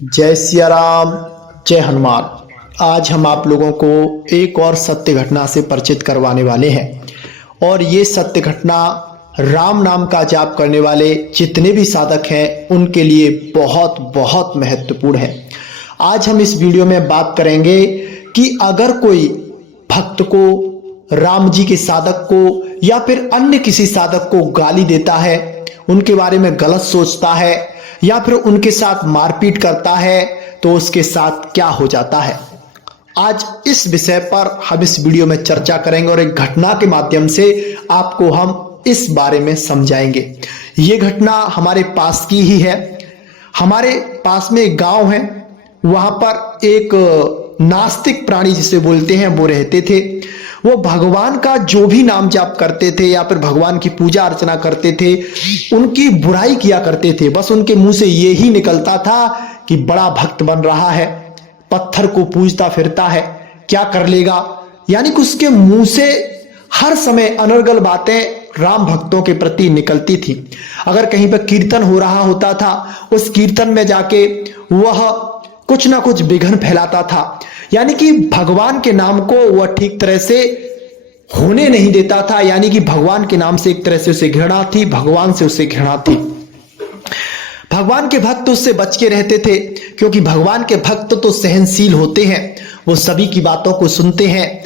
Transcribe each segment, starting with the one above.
जय सिया राम, जय हनुमान। आज हम आप लोगों को एक और सत्य घटना से परिचित करवाने वाले हैं और ये सत्य घटना राम नाम का जाप करने वाले जितने भी साधक हैं उनके लिए बहुत बहुत महत्वपूर्ण है। आज हम इस वीडियो में बात करेंगे कि अगर कोई भक्त को, राम जी के साधक को या फिर अन्य किसी साधक को गाली देता है, उनके बारे में गलत सोचता है या फिर उनके साथ मारपीट करता है तो उसके साथ क्या हो जाता है। आज इस विषय पर हम इस वीडियो में चर्चा करेंगे और एक घटना के माध्यम से आपको हम इस बारे में समझाएंगे। ये घटना हमारे पास की ही है। हमारे पास में एक गांव है, वहां पर एक नास्तिक प्राणी जिसे बोलते हैं वो रहते थे। वो भगवान का जो भी नाम जाप करते थे या फिर भगवान की पूजा अर्चना करते थे, उनकी बुराई किया करते थे। बस उनके मुंह से ये ही निकलता था कि बड़ा भक्त बन रहा है, पत्थर को पूजता फिरता है, क्या कर लेगा। यानी कि उसके मुंह से हर समय अनर्गल बातें राम भक्तों के प्रति निकलती थी। अगर कहीं पर कीर्तन हो रहा होता था, उस कीर्तन में जाके वह कुछ ना कुछ विघ्न फैलाता था। यानी कि भगवान के नाम को वह ठीक तरह से होने नहीं देता था। यानी कि भगवान के नाम से एक तरह से उसे घृणा थी, भगवान से उसे घृणा थी। भगवान के भक्त उससे बच के रहते थे, क्योंकि भगवान के भक्त तो सहनशील होते हैं, वो सभी की बातों को सुनते हैं।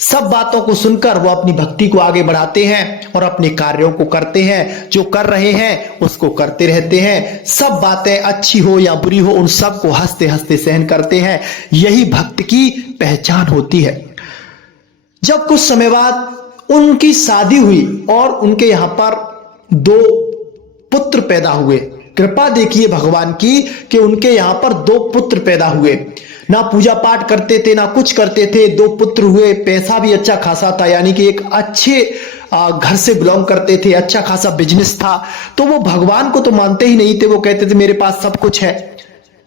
सब बातों को सुनकर वो अपनी भक्ति को आगे बढ़ाते हैं और अपने कार्यों को करते हैं। जो कर रहे हैं उसको करते रहते हैं। सब बातें अच्छी हो या बुरी हो, उन सबको हंसते हंसते सहन करते हैं। यही भक्त की पहचान होती है। जब कुछ समय बाद उनकी शादी हुई और उनके यहां पर 2 पुत्र पैदा हुए। कृपा देखिए भगवान की कि उनके यहां पर 2 पुत्र पैदा हुए। ना पूजा पाठ करते थे ना कुछ करते थे, 2 पुत्र हुए। पैसा भी अच्छा खासा था, यानी कि एक अच्छे घर से बिलोंग करते थे, अच्छा खासा बिजनेस था। तो वो भगवान को तो मानते ही नहीं थे। वो कहते थे मेरे पास सब कुछ है,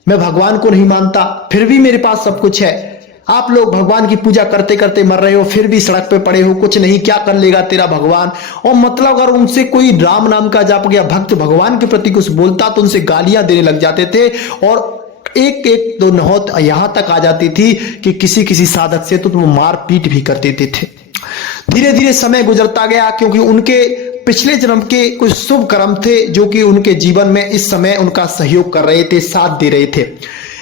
मैं भगवान को नहीं मानता, फिर भी मेरे पास सब कुछ है। आप लोग भगवान की पूजा करते करते मर रहे हो, फिर भी सड़क पे पड़े हो, कुछ नहीं, क्या कर लेगा तेरा भगवान। और मतलब अगर उनसे कोई राम नाम का जाप गया भक्त भगवान के प्रति कुछ बोलता तो उनसे गालियां देने लग जाते थे। और एक एक दो नौत यहां तक आ जाती थी कि किसी किसी साधक से तो वो मार पीट भी कर देते थे। धीरे धीरे समय गुजरता गया, क्योंकि उनके पिछले जन्म के कुछ शुभ कर्म थे जो कि उनके जीवन में इस समय उनका सहयोग कर रहे थे, साथ दे रहे थे।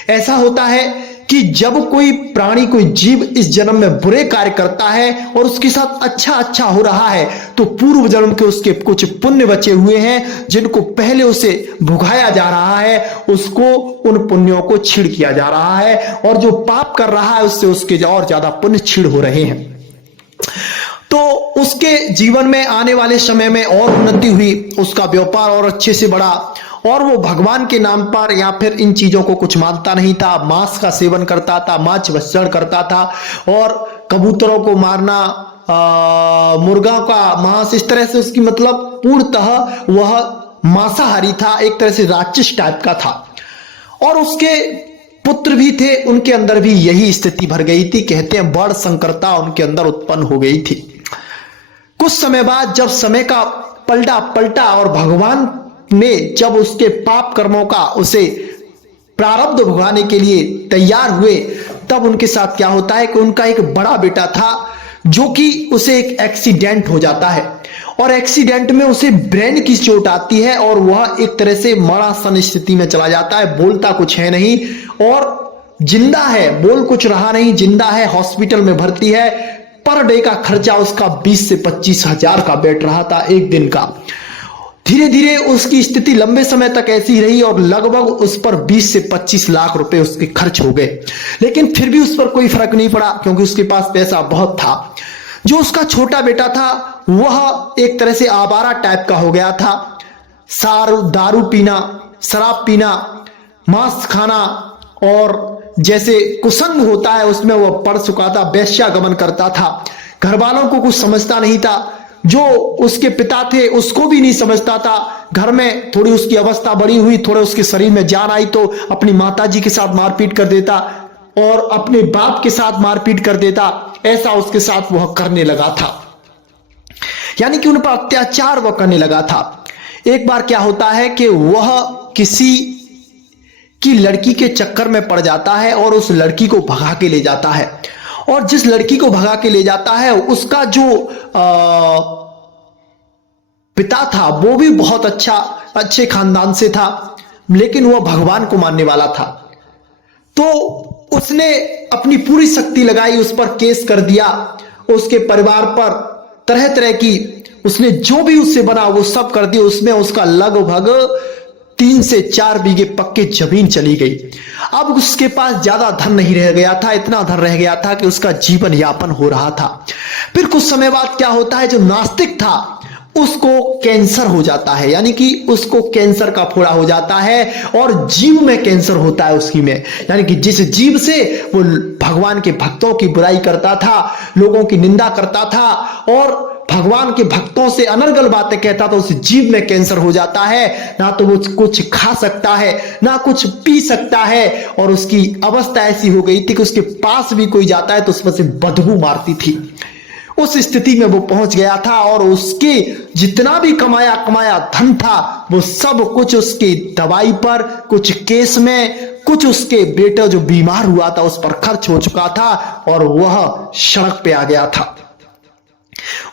ऐसा होता है कि जब कोई प्राणी, कोई जीव इस जन्म में बुरे कार्य करता है और उसके साथ अच्छा अच्छा हो रहा है, तो पूर्व जन्म के उसके कुछ पुण्य बचे हुए हैं जिनको पहले उसे भुगाया जा रहा है, उसको उन पुण्यों को छीड़ किया जा रहा है। और जो पाप कर रहा है उससे उसके और ज्यादा पुण्य छीड़ हो रहे हैं। तो उसके जीवन में आने वाले समय में और उन्नति हुई, उसका व्यापार और अच्छे से बढ़ा। और वो भगवान के नाम पर या फिर इन चीजों को कुछ मानता नहीं था। मांस का सेवन करता था, मांस भक्षण करता था और कबूतरों को मारना, मुर्गा का मांस, इस तरह से उसकी मतलब पूर्णतः वह मांसाहारी था, एक तरह से राक्षस टाइप का था। और उसके पुत्र भी थे, उनके अंदर भी यही स्थिति भर गई थी। कहते हैं बड़ संकरता उनके अंदर उत्पन्न हो गई थी। कुछ समय बाद जब समय का पलटा और भगवान ने जब उसके पाप कर्मों का उसे प्रारब्ध भुगताने के लिए तैयार हुए, तब उनके साथ क्या होता है कि उनका एक बड़ा बेटा था जो कि उसे एक एक्सीडेंट हो जाता है और एक्सीडेंट में उसे ब्रेन की चोट आती है और वह एक तरह से मरासन स्थिति में चला जाता है। बोलता कुछ है नहीं और जिंदा है, बोल कुछ रहा नहीं, जिंदा है, हॉस्पिटल में भर्ती है। पर डे का खर्चा उसका 20 से 25 हजार का बैठ रहा था एक दिन का। धीरे धीरे उसकी स्थिति लंबे समय तक ऐसी ही रही और लगभग उस पर 20 से 25 लाख रुपए उसके खर्च हो गए। लेकिन फिर भी उस पर कोई फर्क नहीं पड़ा, क्योंकि उसके पास पैसा बहुत था। जो उसका छोटा बेटा था वह एक तरह से आवारा टाइप का हो गया था। दारू पीना, शराब पीना, मांस खाना और जैसे कुसंग होता है उसमें वह पड़ चुका था, वेश्यागमन करता था। घर वालों को कुछ समझता नहीं था, जो उसके पिता थे उसको भी नहीं समझता था। घर में थोड़ी उसकी अवस्था बड़ी हुई, थोड़े उसके शरीर में जान आई तो अपनी माताजी के साथ मारपीट कर देता और अपने बाप के साथ मारपीट कर देता। ऐसा उसके साथ वह करने लगा था, यानी कि उन पर अत्याचार वह करने लगा था। एक बार क्या होता है कि वह किसी कि लड़की के चक्कर में पड़ जाता है और उस लड़की को भगा के ले जाता है। और जिस लड़की को भगा के ले जाता है उसका जो पिता था वो भी बहुत अच्छे खानदान से था, लेकिन वह भगवान को मानने वाला था। तो उसने अपनी पूरी शक्ति लगाई, उस पर केस कर दिया, उसके परिवार पर तरह तरह की उसने जो भी उससे बना वो सब कर दिया। उसमें उसका लगभग 3 से 4 बीघे पक्के जमीन चली गई। अब उसके पास ज्यादा धन नहीं रह गया था, इतना धन रह गया था कि उसका जीवन यापन हो रहा था। फिर कुछ समय बाद क्या होता है, जो नास्तिक था उसको कैंसर हो जाता है, यानी कि उसको कैंसर का फोड़ा हो जाता है और जीव में कैंसर होता है उसकी में। यानी कि जिस जीव से वो भगवान के भक्तों की बुराई करता था, लोगों की निंदा करता था और भगवान के भक्तों से अनर्गल बातें कहता था, उस जीव में कैंसर हो जाता है। ना तो वो कुछ खा सकता है, ना कुछ पी सकता है, और उसकी अवस्था ऐसी हो गई थी कि उसके पास भी कोई जाता है तो उसमें से बदबू मारती थी। उस स्थिति में वो पहुंच गया था और उसके जितना भी कमाया धन था वो सब कुछ उसकी दवाई पर, कुछ केस में, कुछ उसके बेटा जो बीमार हुआ था उस पर खर्च हो चुका था और वह सड़क पे आ गया था।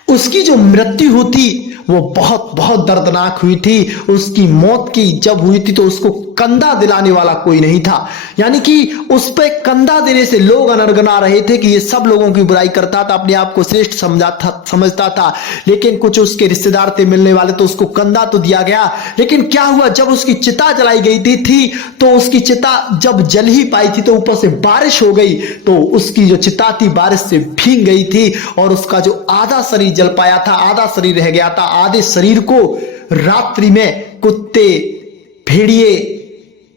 उसकी जो मृत्यु हुई थी वो बहुत बहुत दर्दनाक हुई थी। उसकी मौत की जब हुई थी तो उसको कंधा दिलाने वाला कोई नहीं था, यानी कि उस पे कंधा देने से लोग अनरगना रहे थे कि ये सब लोगों की बुराई करता था, अपने आप को श्रेष्ठ समझता था। लेकिन कुछ उसके रिश्तेदार थे मिलने वाले, तो उसको कंधा तो दिया गया। लेकिन क्या हुआ, जब उसकी चिता जलाई गई थी तो उसकी चिता जब जल ही पाई थी तो ऊपर से बारिश हो गई, तो उसकी जो चिता थी बारिश से भीग गई थी और उसका जो आधा शरीर जल पाया था, आधा शरीर रह गया था। आधे शरीर को रात्रि में कुत्ते, भेड़िए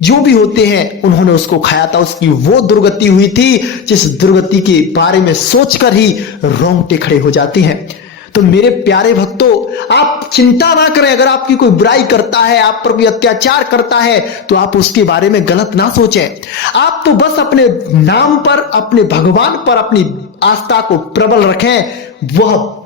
जो भी होते हैं उन्होंने उसको खाया था। उसकी वो दुर्गति हुई थी जिस दुर्गति के बारे में सोचकर ही रोंगटे खड़े हो जाते हैं। तो मेरे प्यारे भक्तों, आप चिंता ना करें। अगर आपकी कोई बुराई करता है, आप पर कोई अत्याचार करता है, तो आप उसके बारे में गलत ना सोचें। आप तो बस अपने नाम पर, अपने भगवान पर अपनी आस्था को प्रबल रखें। वह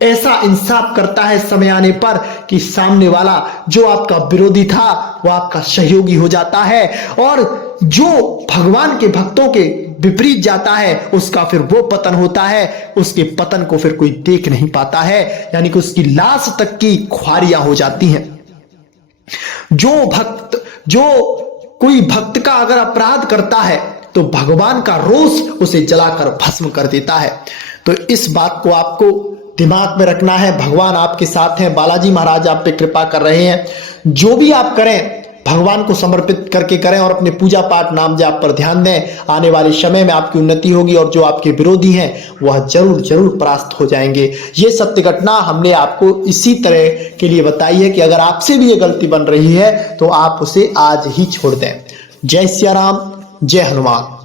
ऐसा इंसाफ करता है समय आने पर कि सामने वाला जो आपका विरोधी था वो आपका सहयोगी हो जाता है, और जो भगवान के भक्तों के विपरीत जाता है उसका फिर वो पतन होता है। उसके पतन को फिर कोई देख नहीं पाता है, यानी कि उसकी लाश तक की ख्वारियां हो जाती हैं। जो कोई भक्त का अगर अपराध करता है तो भगवान का रोष उसे जलाकर भस्म कर देता है। तो इस बात को आपको दिमाग में रखना है। भगवान आपके साथ हैं, बालाजी महाराज आप पे कृपा कर रहे हैं। जो भी आप करें भगवान को समर्पित करके करें और अपने पूजा पाठ नाम जाप पर ध्यान दें। आने वाले समय में आपकी उन्नति होगी और जो आपके विरोधी हैं वह जरूर जरूर परास्त हो जाएंगे। ये सत्य घटना हमने आपको इसी तरह के लिए बताई है कि अगर आपसे भी ये गलती बन रही है तो आप उसे आज ही छोड़ दें। जय सिया राम, जय हनुमान।